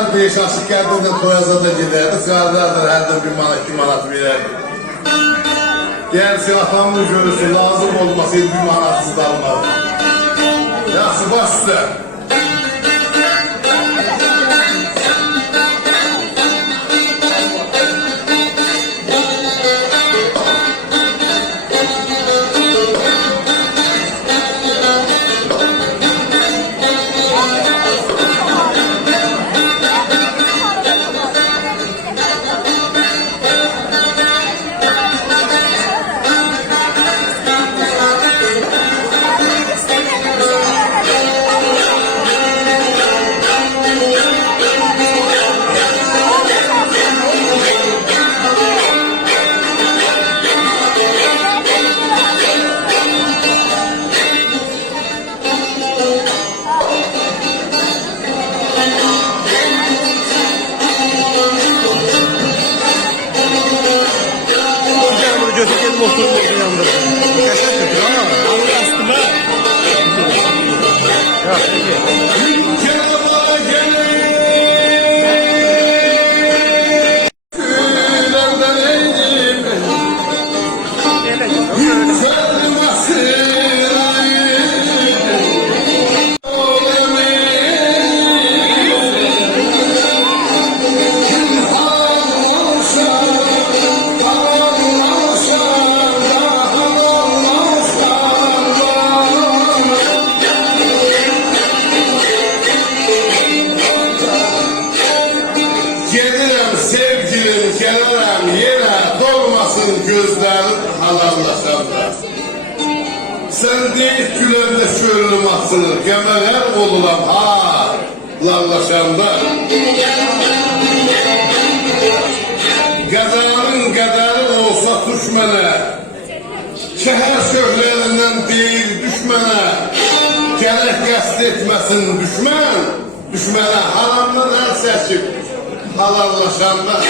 Bunlar 5 aşık geldiğinde toyaza da giderdi. Sığarlardır her de 1 manat 2 manat vererdi. Gerçi atamın görüsü lazım olmasaydı 1 manatsız da almadı. Yaxşı baş üstə. Motorun yanında. Kaçak götür ama. Alın aslında. Ya peki. Gelirim yine dolmasın gözlerin halallaşanda. Sen değil gülerle şöylüm asılır, gemeler olulan halallaşanda. Gazanın kaderi olsa düşmene, şehir şöhlerinden değil düşmene, gerek kast etmesin düşman, düşmene haramdan el seçip halallaşanda.